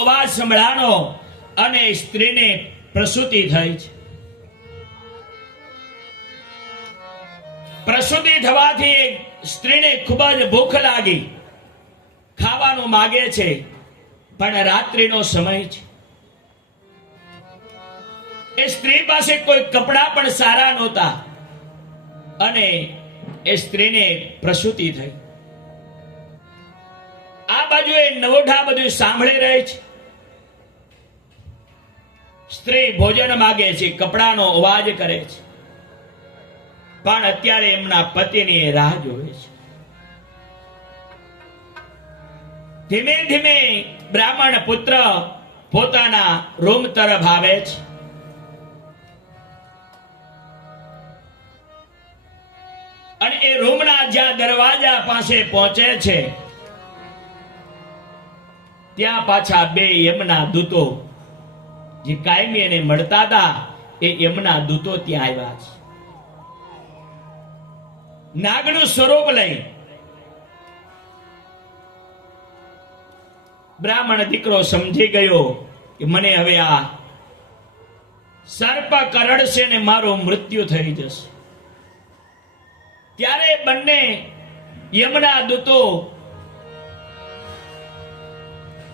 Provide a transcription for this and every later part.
અવાજ સંભળાનો અને સ્ત્રીને પ્રસૂતિ થઈ છે. પ્રસૂતિ થવાથી સ્ત્રીને ખૂબ જ ભૂખ લાગી, ખાવાનું માગે છે, પણ રાત્રિનો સમય છે. એ સ્ત્રી પાસે કોઈ કપડા પણ સારા નહોતા અને એ સ્ત્રીને પ્રસૂતિ થઈ. આ બાજુ એ નવોઢા બધું સાંભળી રહી છે. સ્ત્રી ભોજન માગે છે, કપડાનો અવાજ કરે છે, પણ અત્યારે એમના પતિની રાહ જોવે છે. ધીમે ધીમે બ્રાહ્મણ પુત્ર પોતાના રૂમ તરફ આવે છે. અને એ રૂમના જ્યાં દરવાજા પાસે પહોંચે છે ત્યાં પાછા બે યમના દૂતો જે કાયમી એને મળતા હતા એ યમના દૂતો ત્યાં આવ્યા છે. નાગનું સ્વરૂપ લઈ બ્રાહ્મણ દીકરો સમજી ગયો કે મને હવે આ સર્પ કરડશે ને મારું મૃત્યુ થઈ જશે. ત્યારે બંને યમના દૂતો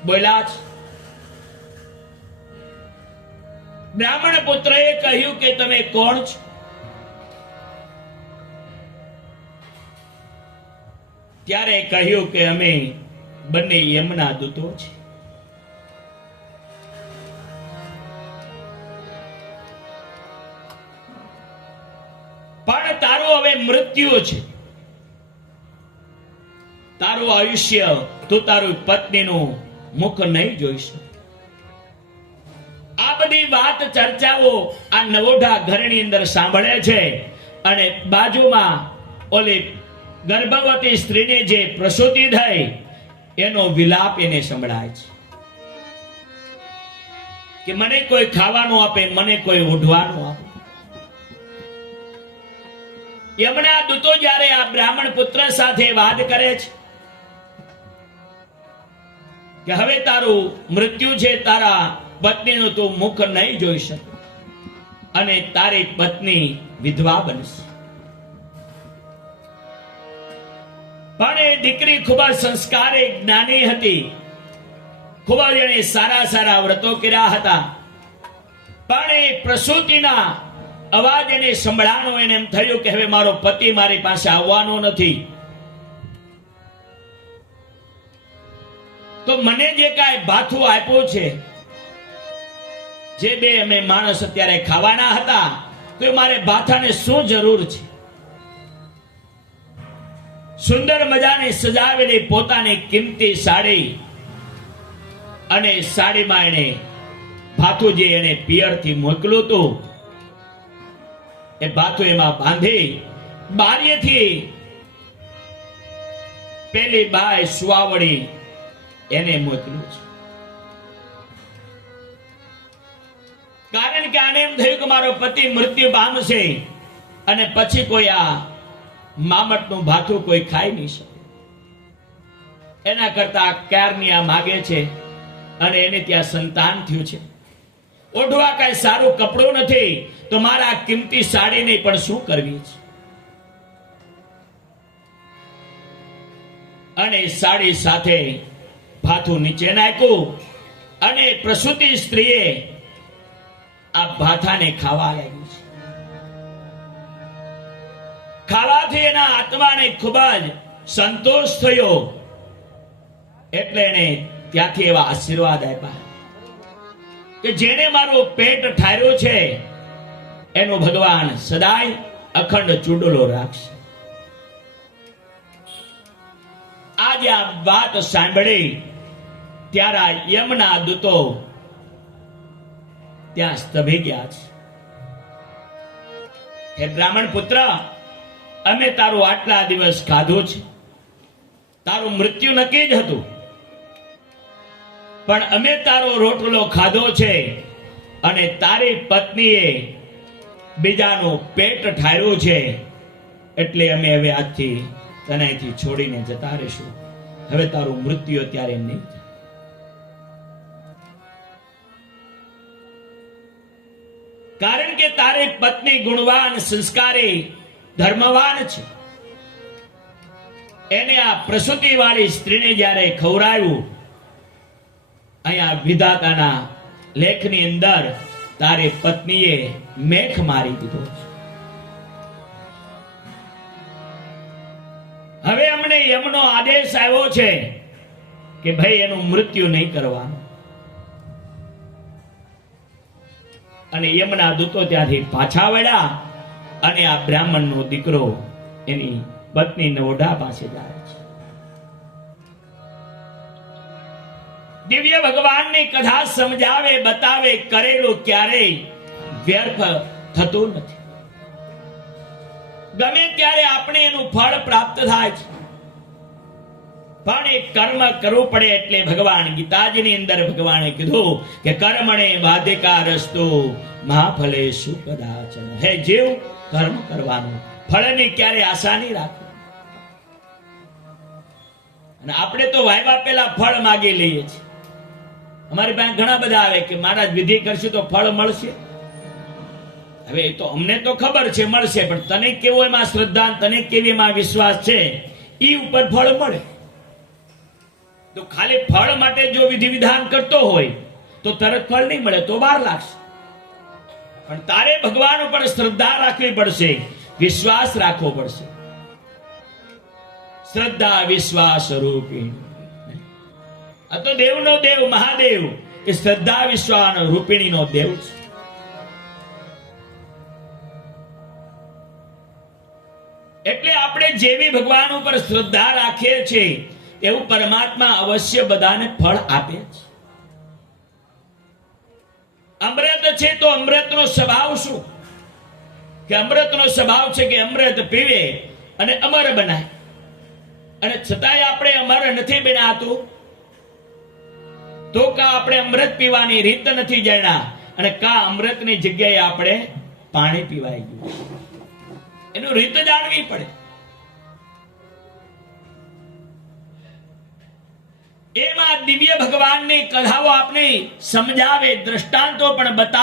બોલ્યા છે. બ્રાહ્મણ પુત્રએ કહ્યું કે તમે કોણ છો? ત્યારે કહ્યું કે અમે બંને યમના દૂતો છે. પણ તારું હવે મૃત્યુ છે, તારું આયુષ્ય તું તારું પત્નીનું મુખ નહીં જોઈ શકે. આ બધી વાત ચર્ચાઓ આ નવોઢા ઘરની અંદર સાંભળે છે અને બાજુમાં ઓલી ગર્ભવતી સ્ત્રીને જે પ્રસૂતિ થઈ એનો વિલાપ એને સંભળાય છે કે મને કોઈ ખાવાનું આપે, મને કોઈ ઓઢવાનું આપે. યમના દૂતો જ્યારે આ બ્રાહ્મણ પુત્ર સાથે વાત કરે છે કે હવે તારું મૃત્યુ છે, તારા પત્નીનું તું મુખ નહીં જોઈ શકે અને તારી પત્ની વિધવા બનશે. પણ એ દીકરી ખૂબ જ સંસ્કારી જ્ઞાની હતી, ખૂબ જ એને સારા સારા વ્રતો કર્યા હતા. પણ એ પ્રસૂતિના અવાજ એને સંભળાનો એને એમ થયું કે હવે મારો પતિ મારી પાસે આવવાનો નથી, તો મને જે કાંઈ ભાથું આપ્યું છે, જે બે અમે માણસ અત્યારે ખાવાના હતા, તો મારે ભાથાને શું જરૂર છે? સુંદર મજાની સજાવેલી પોતાની કિંમતી સાડી અને સાડીમાં એને ભાથું જે એને પિયરથી મોકલ્યું હતું એ ભાથું એમાં બાંધી બારીએથી પેલી બાય સુવાવડી એને મોકલ્યું છે. કારણ કે આને એમ થયું કે મારો પતિ મૃત્યુ પામશે અને પછી કોઈ આ મામટનું ભાથું કોઈ ખાઈ નહીં શકે. એના કરતા ક્યારની આ માગે છે અને એને ત્યાં સંતાન થયું છે. ઓઢવા કઈ સારું કપડું નથી તો મારા કિંમતી સાડીને પણ શું કરવી છે? અને સાડી સાથે ભાથું નીચે નાખ્યું અને પ્રસૂતિ સ્ત્રીએ આ ભાથાને ખાવા લાગી છે. ખાવાથી એના આત્માને ખૂબ જ સંતોષ થયો એટલે એને ત્યાંથી એવા આશીર્વાદ આપ્યા કે જેને મારું પેટ ઠાર્યું છે એનો ભગવાન સદાય અખંડ ચૂડલો રાખશે. આજે આ વાત સાંભળી ત્યારે યમના દૂતો ત્યાં સ્તભી ગયા છે. હે બ્રાહ્મણ પુત્ર, અમે તારું આટલા દિવસ ખાધું છે, તારું મૃત્યુ નક્કી જ હતું, પણ અમે તારો રોટલો ખાધો છે અને તારી પત્નીએ બીજાનું પેટ ઠાર્યું છે એટલે અમે હવે આજથી તને અહીંથી છોડીને જતા રહીશું. હવે તારું મૃત્યુ અત્યારે નહીં થાય. કારણ કે તારી પત્ની ગુણવાન, સંસ્કારી, ધર્મવાન છે. એને આ પ્રસૂતિ વાળી સ્ત્રીને જ્યારે ખવડાવ્યું, અહીંયા વિધાતાના લેખની અંદર તારી પત્નીએ મેખ મારી દીધો છે. હવે અમને યમનો આદેશ આવ્યો છે કે ભાઈ એનું મૃત્યુ નહીં કરવાનું. અને યમના દૂતો ત્યાંથી પાછા વળ્યા અને આ બ્રાહ્મણનો દીકરો એની પત્ની નોઢા પાસે જાય છે. દિવ્ય ભગવાનની કથા સમજાવે, બતાવે, કરેલું ક્યારેય વ્યર્થ થતું નથી. ગમે ત્યારે આપણે એનું ફળ પ્રાપ્ત થાય છે, પણ એ કર્મ કરવું પડે. એટલે ભગવાન ગીતાજીની અંદર ભગવાને કીધું કે કર્મણે બાધિકારસ્તુ મહાફલેષુ કદાચન. હે જીવ, કર્મ કરવાનું, ફળની ક્યારે આશા નહીં રાખવી. અને આપણે તો વાયવા પેલા ફળ માગી લઈએ છીએ. અમારી પાસે ઘણા બધા આવે કે મહારાજ વિધિ કરશું તો ફળ મળશે. હવે એ તો અમને તો ખબર છે મળશે, પણ તને કેવો એમાં શ્રદ્ધા, તને કેવી એમાં વિશ્વાસ છે, એ ઉપર ફળ મળે. તો ખાલી ફળ માટે જો વિધિ વિધાન કરતો હોય તો તરત ફળ નહીં મળે, તો વાર લાગશે. પણ તારે ભગવાન ઉપર શ્રદ્ધા રાખવી પડશે, વિશ્વાસ રાખવો પડશે. શ્રદ્ધા વિશ્વાસ રૂપી. આ તો દેવનો દેવ મહાદેવ એ શ્રદ્ધા વિશ્વાસ રૂપિણીનો દેવ છે. એટલે આપણે જેવી ભગવાન ઉપર શ્રદ્ધા રાખીએ છીએ એવું પરમાત્મા અવશ્ય બધાને ફળ આપે છે. અમૃત છે તો અમૃતનો સ્વભાવ શું? કે અમૃતનો સ્વભાવ છે કે અમૃત પીવે અને અમર બનાય. અને છતાંય આપણે અમર નથી બનાતું, તો કા આપણે અમૃત પીવાની રીત નથી જાણ્યા, અને કા અમૃતની જગ્યાએ આપણે પાણી પીવાઈ ગયું. એનું રીત જાણવી પડે. એમાં દિવ્ય ભગવાનની કથાઓ આપણે સમજાવે, દ્રષ્ટાંતો પણ બતાવે.